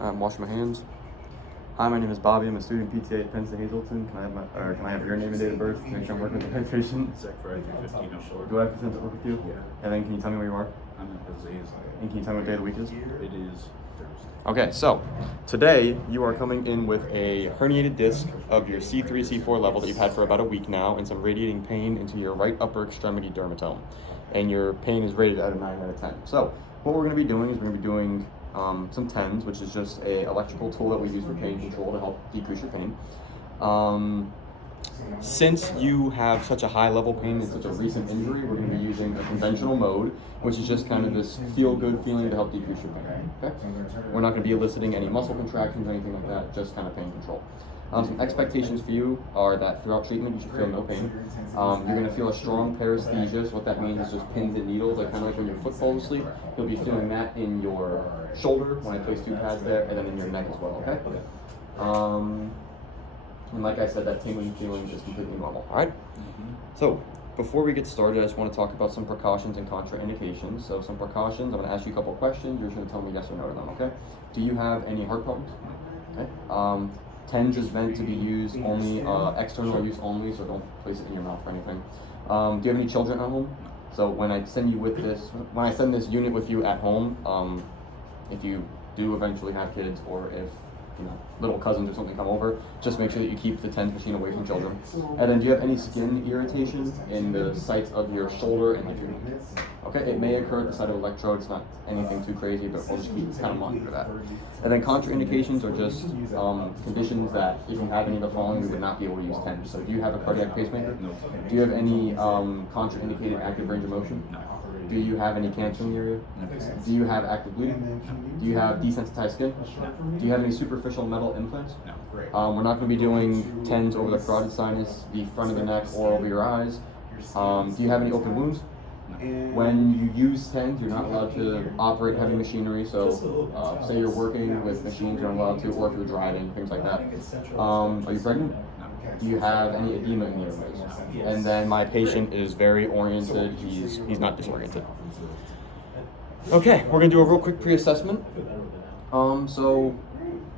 I'm washing my hands. Hi, my name is Bobby. I'm a student PTA at Penn State Hazleton. Can I have your name and date of birth to make sure I'm working with the right patient? Zach Friday, 1504. Do I have consent to work with you? Yeah. And then can you tell me where you are? I'm in Jose. And can you tell me what day of the week is? It is Thursday. Okay, so today you are coming in with a herniated disc of your C3, C4 level that you've had for about a week now, and some radiating pain into your right upper extremity dermatome. And your pain is rated at a 9 out of 10. So what we're going to be doing is we're going to be doing some TENS, which is just a electrical tool that we use for pain control to help decrease your pain. Since you have such a high level pain and such a recent injury, we're going to be using a conventional mode, which is just kind of this feel-good feeling to help decrease your pain. Okay? We're not going to be eliciting any muscle contractions or anything like that, just kind of pain control. Some expectations for you are that throughout treatment you should feel no pain. You're going to feel a strong paresthesia, so what that means is just pins and needles, like kind of like when your foot falls asleep. You'll be feeling that in your shoulder when I place 2 pads there, and then in your neck as well, okay? And like I said, that tingling feeling is completely normal, all right? So before we get started, I just want to talk about some precautions and contraindications. So some precautions, I'm going to ask you a couple of questions. You're just going to tell me yes or no to them, okay? Do you have any heart problems? Okay. TENS is meant to be used only, external use only, so don't place it in your mouth or anything. Do you have any children at home? So when I send this unit with you at home, if you do eventually have kids, or if little cousins or something come over, just make sure that you keep the TENS machine away from children. And then do you have any skin irritation in the sites of your shoulder and like your knee? Okay, it may occur at the site of electrode. It's not anything too crazy, but we'll just keep kind of monitor that. And then contraindications are just conditions that if you have any of the following, we would not be able to use TENS. So do you have a cardiac pacemaker? No. Do you have any contraindicated active range of motion? No. Do you have any cancer in the area? No. Do you have active bleeding? Do you have desensitized skin? No. Do you have any superficial metal implants? No. We're not going to be doing TENS over the carotid sinus, the front of the neck, or over your eyes. Do you have any open wounds? No. When you use TENS, you're not allowed to operate heavy machinery. So, say you're working with machines, you're not allowed to, or if you're driving, things like that. Are you pregnant? No. Do you have any edema in the airways? And then my patient is very oriented. He's not disoriented. Okay, we're gonna do a real quick pre-assessment. So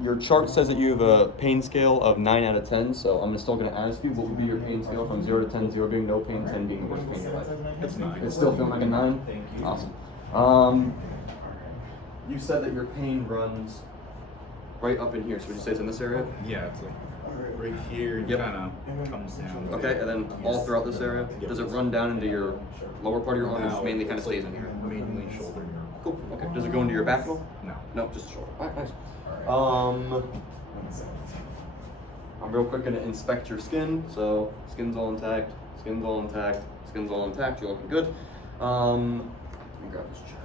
your chart says that you have a pain scale of 9 out of 10. So I'm still gonna ask you, what would be your pain scale from 0 to 10? 0 being no pain, 10 being the worst pain in your life. It's 9. It's still feeling like a 9. Awesome. You said that your pain runs right up in here. So would you say it's in this area? Yeah, it's like right here. Yep. Kind of comes down. Okay, and then all throughout this area? Yep. Does it run down into your lower part of your arm, or just No, mainly kind of stays in here? Mainly shoulder. Cool. Okay. Does it go into your back at all? No. No, just the shoulder. All right, nice. I'm real quick gonna inspect your skin. So skin's all intact. Skin's all intact. Skin's all intact. You're looking good. Let me grab this chair.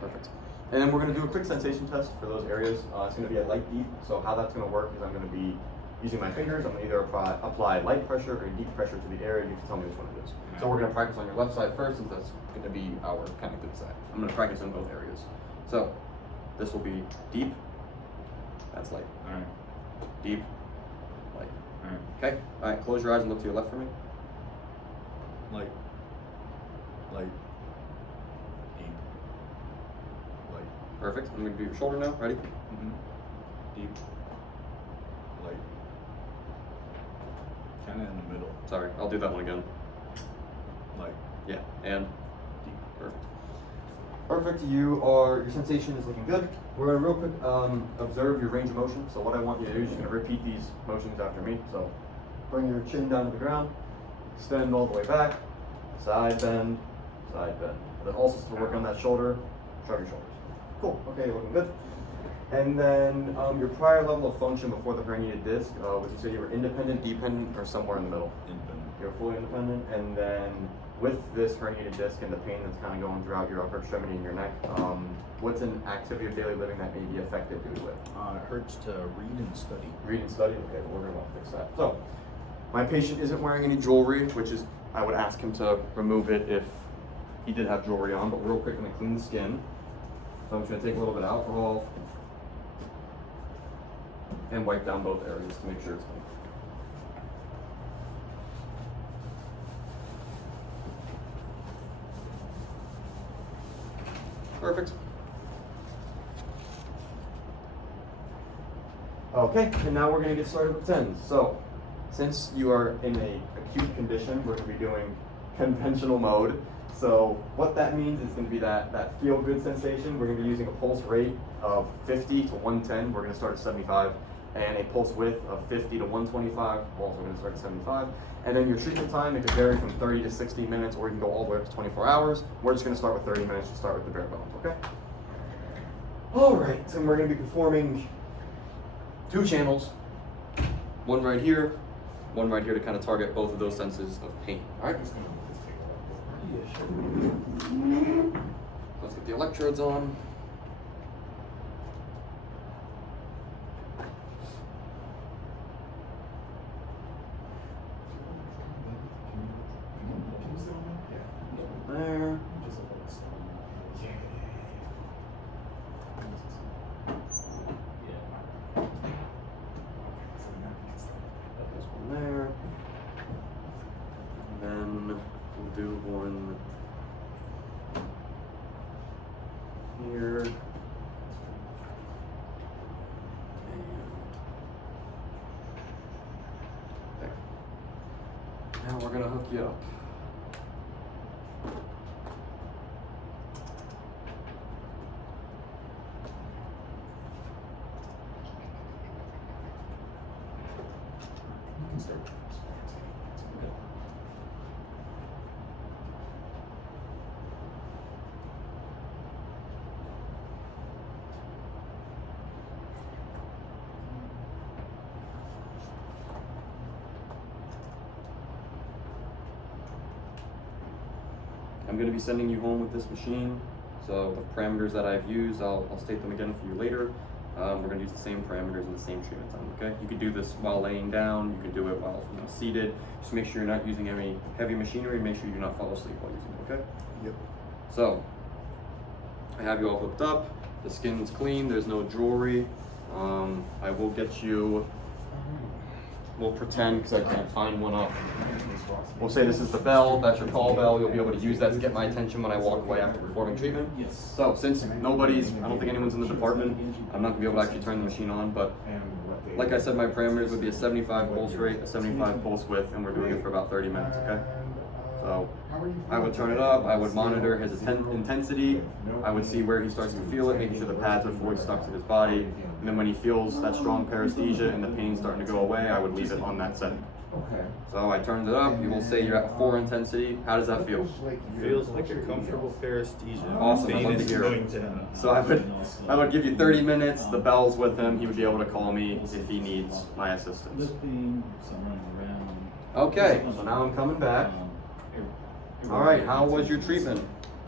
Perfect. And then we're going to do a quick sensation test for those areas. It's going to be a light deep. So how that's going to work is I'm going to be using my fingers. I'm going to either apply light pressure or deep pressure to the area. You can tell me which one it is. So we're going to practice on your left side first, since that's going to be our kind of good side. I'm going to practice on both areas. So this will be deep. That's light. All right. Deep. Light. All right. Okay. All right. Close your eyes and look to your left for me. Light. Deep. Light. Perfect. I'm going to do your shoulder now. Ready? Deep. Light. Kind of in the middle. Sorry. I'll do that one again. Light. Yeah. And Deep. perfect. Perfect. Your sensation is looking good. We're gonna real quick observe your range of motion. So what I want you to do is you're gonna repeat these motions after me. So bring your chin down to the ground, extend all the way back, side bend, side bend. And then also to work on that shoulder, shrug your shoulders. Cool. Okay, you're looking good. And then your prior level of function before the herniated disc, would you say you were independent, dependent, or somewhere in the middle? Independent. You're fully independent. And then with this herniated disc and the pain that's kind of going throughout your upper extremity and your neck, what's an activity of daily living that may be affected due to it? It hurts to read and study. Read and study? Okay, well, we're going to want to fix that. So, my patient isn't wearing any jewelry, which is, I would ask him to remove it if he did have jewelry on, but real quick, I'm going to clean the skin. So I'm just going to take a little bit of alcohol and wipe down both areas to make sure it's clean. Perfect. Okay, and now we're gonna get started with TENS. So, since you are in a acute condition, we're gonna be doing conventional mode. So what that means is gonna be that feel-good sensation. We're gonna be using a pulse rate of 50 to 110. We're gonna start at 75. And a pulse width of 50 to 125. We're also gonna start at 75. And then your treatment time, it could vary from 30 to 60 minutes, or you can go all the way up to 24 hours. We're just gonna start with 30 minutes to start with the bare bones, okay? All right, and we're gonna be performing 2 channels. One right here to kind of target both of those senses of pain, all right? Let's get the electrodes on. There. This one there. And then we'll do one here. There. Now we're gonna hook you up. I'm going to be sending you home with this machine, so the parameters that I've used, I'll state them again for you later. We're going to use the same parameters and the same treatment time, okay? You could do this while laying down, you could do it while seated. Just make sure you're not using any heavy machinery, make sure you do not fall asleep while using it, okay? Yep. So, I have you all hooked up, the skin's clean, there's no jewelry. I will get you, we'll pretend, because I can't find one up. We'll say this is the bell, that's your call bell. You'll be able to use that to get my attention when I walk away after performing treatment. So since I don't think anyone's in the department, I'm not gonna be able to actually turn the machine on, but like I said, my parameters would be a 75 pulse rate, a 75 pulse width, and we're doing it for about 30 minutes, okay? So I would turn it up, I would monitor his intensity, I would see where he starts to feel it, making sure the pads are fully stuck to his body, and then when he feels that strong paresthesia and the pain starting to go away, I would leave it on that setting. Okay. So I turned it up, you will say you're at 4 intensity. How does that feel? Feels like a comfortable paresthesia. Awesome, I'd Pain love to is hear it. going down. So I would give you 30 minutes, the bell's with him, he would be able to call me if he needs my assistance. Lifting, some running around. Okay, so now I'm coming back. Alright, how was your treatment?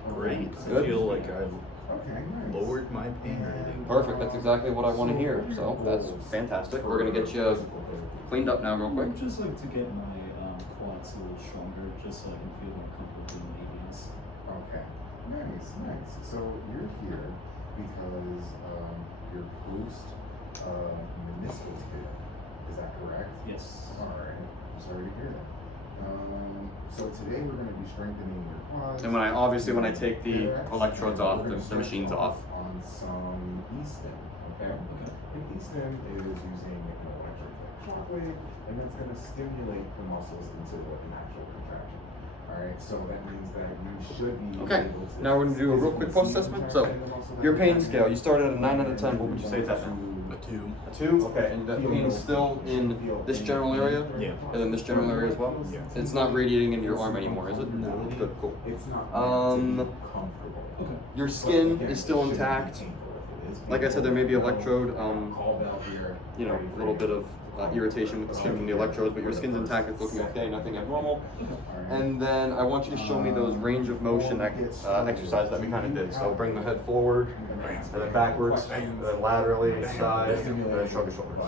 Great. Good. I feel like I've Okay, nice. lowered my pain rating. Perfect, that's exactly what I want to hear, so that's fantastic. We're going to get you cleaned up now real quick. Just like to get my quads a little stronger, just so I can feel more comfortable doing medians. Okay. Nice, nice. So you're here because your post meniscus hit. Is that correct? Yes. Alright. Sorry to hear that. So today we're going to be strengthening your quads. And when I take the electrodes off, We're gonna the machine's start off. on some E-stim, okay? Okay. And E-stim is using an electric shockwave, and it's going to stimulate the muscles into an actual contraction. Alright, so that means that you should be Okay, able to now we're going to do a real quick physically post see the assessment. So, contraction in the muscle that your you're pain contracting. scale, you started at a 9 out of 10, what would you say it's at now? A 2. A 2? Okay, and the pain is still in this general area? Yeah. And then this general area as well? Yeah. It's not radiating into your arm anymore, is it? No. Good, cool. It's not Um, meant to be comfortable. Okay. Your But skin again, is still it shouldn't be intact. painful if it is Like I said, there may be painful. electrode, Call bell here, you know, ready a for little you. bit of irritation with the skin from the electrodes, but your skin's intact, it's looking okay, nothing abnormal. Alright. And then I want you to show me those range of motion exercise that we kind of did. So bring the head forward, and then backwards, and then laterally, side, and then shrug your shoulders.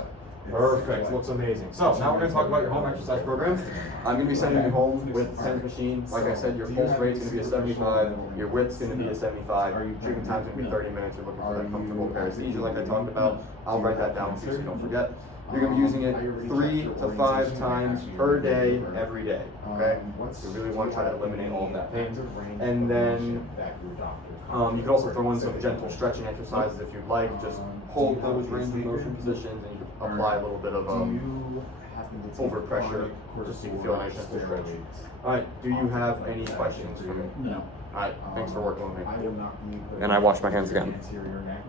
Perfect, looks amazing. So now we're going to talk about your home exercise program. I'm going to be sending you home with the TENS machine. Like I said, your pulse rate's going to be a 75, your width's going to be a 75, treatment time's going to be 30 minutes. You're looking for that comfortable paresthesia like I talked about. I'll write that down so you don't forget. You're gonna be using it I already 3 checked to your 5 orientation times actually per already day, over. every day. Okay. What's You really want to try to eliminate all of that pain. active range And then information that your doctor you can also throw in some gentle stretching exercises if you'd like. Just hold those range of motion positions, and you can apply a little bit of Do you happen to take overpressure, chronic just so you can feel nice and full stretch. corticosteroids? All right. Do you have any questions for me? No. All right. Thanks for working with me. I will not be putting And I wash my hands again. anterior neck